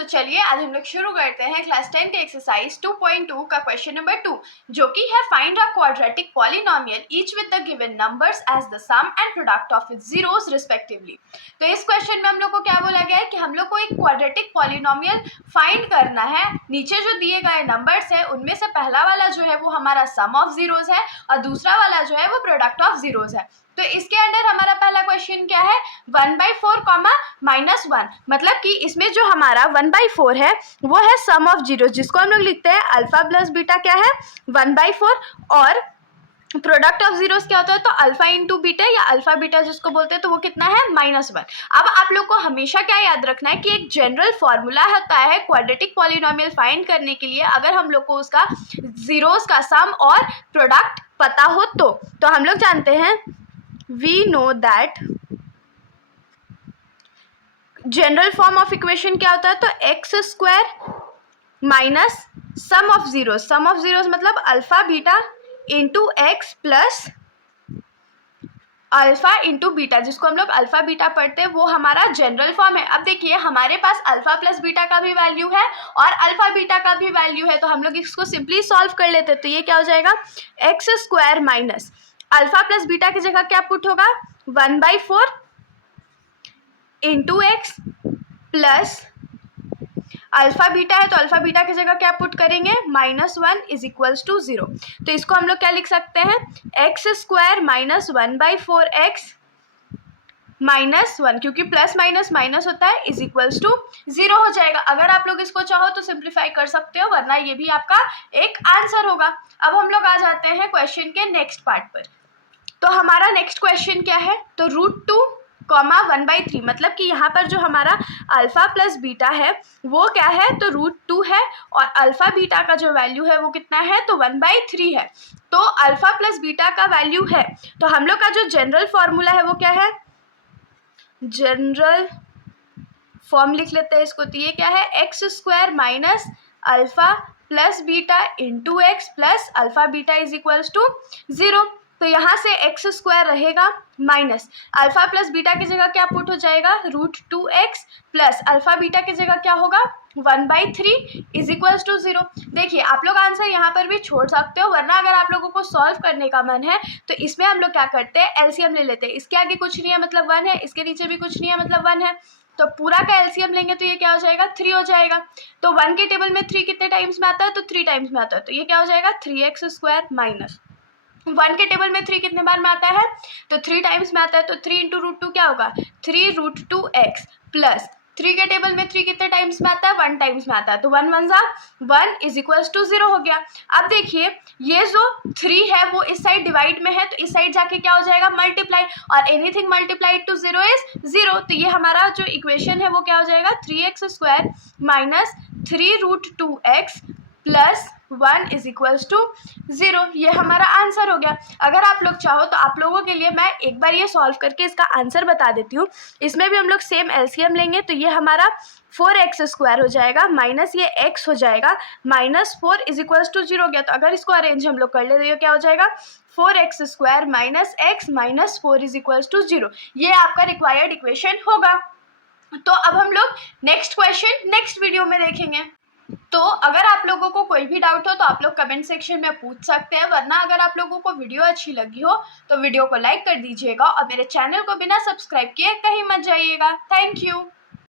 तो चलिए आज हम लोग शुरू करते हैं क्लास 10 के एक्सरसाइज 2.2 का क्वेश्चन नंबर 2, जो कि है find a quadratic polynomial each with the given numbers as the sum and product of its zeros respectively. तो इस क्वेश्चन में हम लोग को क्या बोला गया है कि हम लोग को एक क्वाड्रेटिक पॉलिनोमियल फाइंड करना है। नीचे जो दिए गए नंबर्स है उनमें से पहला वाला जो है वो हमारा सम ऑफ जीरोस है और दूसरा वाला जो है वो प्रोडक्ट ऑफ जीरोस है। तो इसके अंदर हमारा पहला क्वेश्चन क्या है, 1/4 -1, मतलब कि इसमें जो हमारा 1/4 है वो है सम ऑफ जीरो, जिसको हम लोग लिखते हैं अल्फा प्लस बीटा क्या है 1/4, और प्रोडक्ट ऑफ जीरोस क्या होता है तो अल्फा इंटू बीटा या अल्फा बीटा जिसको बोलते हैं तो वो कितना है -1। अब आप लोग को हमेशा क्या याद रखना है कि एक जनरल फॉर्मूला होता है क्वाड्रेटिक पॉलिनोमियल फाइंड करने के लिए, अगर हम लोग को उसका जीरोस का सम और प्रोडक्ट पता हो तो हम लोग जानते हैं we know that general form of equation क्या होता है तो X square minus sum of zeros मतलब alpha beta into X plus alpha into beta, जिसको हम लोग अल्फा बीटा पढ़ते हैं, वो हमारा जनरल फॉर्म है। अब देखिए हमारे पास अल्फा प्लस बीटा का भी वैल्यू है और अल्फा बीटा का भी वैल्यू है, तो हम लोग इसको सिंपली सॉल्व कर लेते हैं। तो ये क्या हो जाएगा x square minus alpha plus beta की जगह क्या पुट होगा 1/4 into X plus alpha beta है तो अल्फा बीटा की जगह क्या पुट करेंगे -1 इज इक्वल्स टू 0। तो इसको हम लोग क्या लिख सकते हैं एक्स स्क्वायर माइनस 1/4 एक्स -1, क्योंकि प्लस माइनस माइनस होता है, इज इक्वल्स टू 0 हो जाएगा। अगर आप लोग इसको चाहो तो सिंप्लीफाई कर सकते हो, वरना ये भी आपका एक आंसर होगा। अब हम लोग आ जाते हैं क्वेश्चन के नेक्स्ट पार्ट पर। तो हमारा नेक्स्ट क्वेश्चन क्या है तो √2, 1/3, मतलब कि यहाँ पर जो हमारा अल्फा प्लस बीटा है वो क्या है तो √2 है और अल्फा बीटा का जो वैल्यू है वो कितना है तो 1/3 है। तो अल्फा प्लस बीटा का वैल्यू है, तो हम लोग का जो जनरल फॉर्मूला है वो क्या है, जनरल फॉर्म लिख लेते हैं इसको। तो ये क्या है X square minus alpha plus beta into X plus alpha beta is equals to 0। तो यहाँ से एक्स स्क्वायर रहेगा माइनस अल्फा प्लस बीटा की जगह क्या पुट हो जाएगा √2x प्लस अल्फा बीटा की जगह क्या होगा 1/3 इज इक्वल्स टू 0। देखिए आप लोग आंसर यहाँ पर भी छोड़ सकते हो, वरना अगर आप लोगों को सॉल्व करने का मन है तो इसमें हम लोग क्या करते हैं एलसीएम ले लेते हैं। इसके आगे कुछ नहीं है मतलब 1 है, इसके नीचे भी कुछ नहीं है मतलब 1 है, तो पूरा का एलसीएम लेंगे तो ये क्या हो जाएगा 3 हो जाएगा। तो 1 के टेबल में 3 कितने टाइम्स में आता है तो 3 टाइम्स में आता है, तो ये क्या हो जाएगा 3x² माइनस 1 के टेबल में 3 कितने बार में आता है तो 3 टाइम्स में आता है, तो 3 इंटू √2 क्या होगा 3√2x प्लस 3 के टेबल में 3 कितने टाइम्स में आता है 1 टाइम्स में आता है, तो 1 1 1 इज इक्वल्स टू 0 हो गया। अब देखिए ये जो 3 है वो इस साइड डिवाइड में है, तो इस साइड जाके क्या हो जाएगा मल्टीप्लाई, और एनीथिंग मल्टीप्लाइड टू 0 इज 0। तो ये हमारा जो इक्वेशन है वो क्या हो जाएगा 3x² minus 3√2x plus 1 is equals to 0। ये हमारा आंसर हो गया। अगर आप लोग चाहो तो आप लोगों के लिए मैं एक बार ये सॉल्व करके इसका आंसर बता देती हूँ। इसमें भी हम लोग सेम एलसीएम लेंगे, तो ये हमारा 4x² हो जाएगा माइनस ये x हो जाएगा -4 इज इक्वल्स टू 0 हो गया। तो अगर इसको अरेंज हम लोग कर ले तो ये क्या हो जाएगा 4x² minus x -4 is equals to 0। ये आपका रिक्वायर्ड इक्वेशन होगा। तो अब हम लोग नेक्स्ट क्वेश्चन नेक्स्ट वीडियो में देखेंगे। तो अगर आप लोगों को कोई भी डाउट हो तो आप लोग कमेंट सेक्शन में पूछ सकते हैं, वरना अगर आप लोगों को वीडियो अच्छी लगी हो तो वीडियो को लाइक कर दीजिएगा और मेरे चैनल को बिना सब्सक्राइब किए कहीं मत जाइएगा। Thank you.